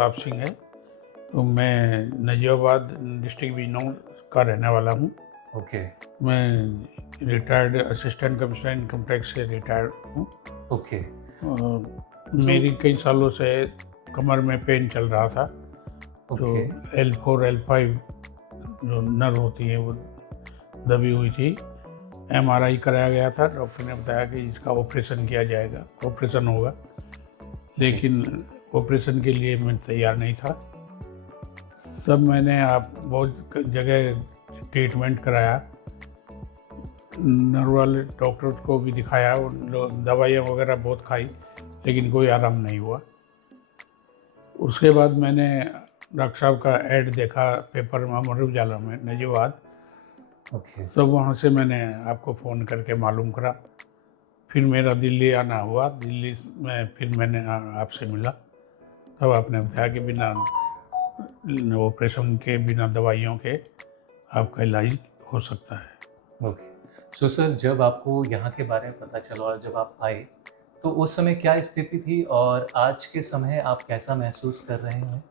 प्रताप सिंह है। तो मैं नजीबाबाद डिस्ट्रिक्ट बिजनौर का रहने वाला हूँ। ओके। मैं retired assistant commissioner income tax से रिटायर्ड हूँ। ओके। मेरी कई सालों से कमर में पेन चल रहा था। जो ओके। L4 L5 जो नर्व होती है वो दबी हुई थी। MRI कराया गया था। डॉक्टर ने बताया कि इसका ऑपरेशन किया जाएगा, ऑपरेशन होगा। लेकिन ऑपरेशन के लिए मैं तैयार नहीं था। सब मैंने बहुत जगह ट्रीटमेंट कराया, नर्व वाले डॉक्टर को भी दिखाया, दवाइयाँ वगैरह बहुत खाई, लेकिन कोई आराम नहीं हुआ। उसके बाद मैंने डॉक्टर साहब का ऐड देखा पेपर में, अमर उजाला में, नजीबाबाद। ओके। तब वहाँ से मैंने आपको फ़ोन करके मालूम करा। फिर मेरा दिल्ली आना हुआ। दिल्ली में फिर मैंने आपसे मिला। तब आपने बताया कि बिना ऑपरेशन के, बिना दवाइयों के आपका इलाज हो सकता है। ओके। सो सर, जब आपको यहाँ के बारे में पता चला और जब आप आए, तो उस समय क्या स्थिति थी और आज के समय आप कैसा महसूस कर रहे हैं?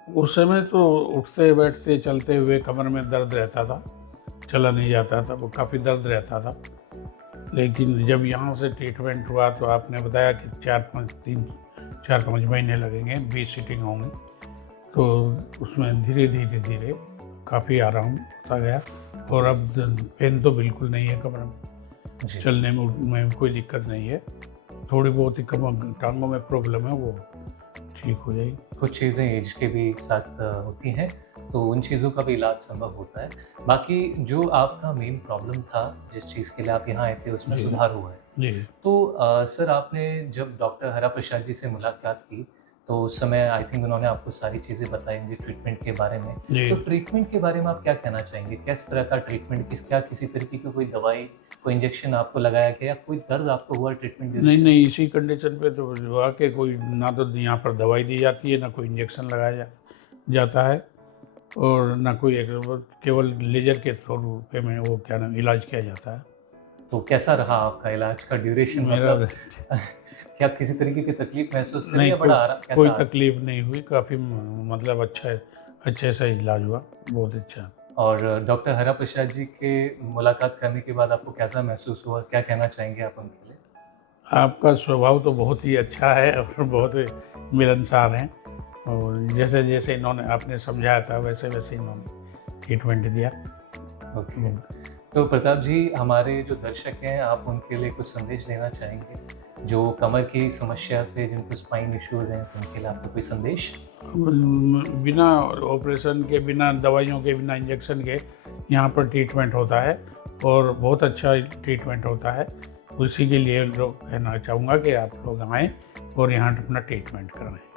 उस समय तो उठते बैठते चलते हुए कमर में दर्द रहता था, चला नहीं जाता था, वो काफ़ी दर्द रहता था। लेकिन जब यहाँ से ट्रीटमेंट हुआ तो आपने बताया कि 4-5 महीने लगेंगे, 20 सीटिंग होंगी। तो उसमें धीरे धीरे काफ़ी आराम होता गया और अब पेन तो बिल्कुल नहीं है कमर में। जी। चलने में कोई दिक्कत नहीं है। थोड़ी बहुत ही टांगों में प्रॉब्लम है, वो ठीक हो जाएगी। कुछ चीज़ें एज के भी साथ होती हैं, तो उन चीज़ों का भी इलाज संभव होता है। बाकी जो आपका मेन प्रॉब्लम था, जिस चीज़ के लिए आप यहाँ आए थे, उसमें जी। सुधार हुआ है। जी। तो सर, आपने जब डॉक्टर हरा प्रसाद जी से मुलाकात की, तो उस समय आई थिंक उन्होंने आपको सारी चीज़ें बताई होंगी ट्रीटमेंट के बारे में। जी। तो ट्रीटमेंट के बारे में आप क्या कहना चाहेंगे? किस तरह का ट्रीटमेंट, क्या किसी तरीके की कोई दवाई, कोई इंजेक्शन आपको लगाया गया या कोई दर्द आपको हुआ ट्रीटमेंट ड्यूरेशन? नहीं, इसी कंडीशन पे तो हुआ कि कोई ना तो यहाँ पर दवाई दी जाती है, ना कोई इंजेक्शन लगाया जाता है, और ना कोई केवल लेजर के थ्रू पे में वो क्या नाम इलाज किया जाता है। तो कैसा रहा आपका इलाज का ड्यूरेशन, मेरा मतलब क्या आप किसी तरीके की तकलीफ महसूस करी नहीं, या बड़ा आराम, कोई कैसा? तकलीफ नहीं हुई। काफ़ी मतलब अच्छे से इलाज हुआ, बहुत अच्छा। और डॉक्टर हरा प्रसाद जी के मुलाकात करने के बाद आपको कैसा महसूस हुआ? क्या कहना चाहेंगे आप उनके लिए? आपका स्वभाव तो बहुत ही अच्छा है और बहुत ही मिलनसार हैं, और जैसे जैसे इन्होंने आपने समझाया था वैसे वैसे इन्होंने ट्रीटमेंट दिया। ओके। तो प्रताप जी, हमारे जो दर्शक हैं, आप उनके लिए कुछ संदेश देना चाहेंगे? जो कमर की समस्या से, जिनको स्पाइन इश्यूज़ हैं, तो उनके लिए आपका कोई संदेश? बिना ऑपरेशन के, बिना दवाइयों के, बिना इंजेक्शन के यहाँ पर ट्रीटमेंट होता है और बहुत अच्छा ट्रीटमेंट होता है। उसी के लिए लोग कहना चाहूँगा कि आप लोग आएँ और यहाँ अपना ट्रीटमेंट कराएँ।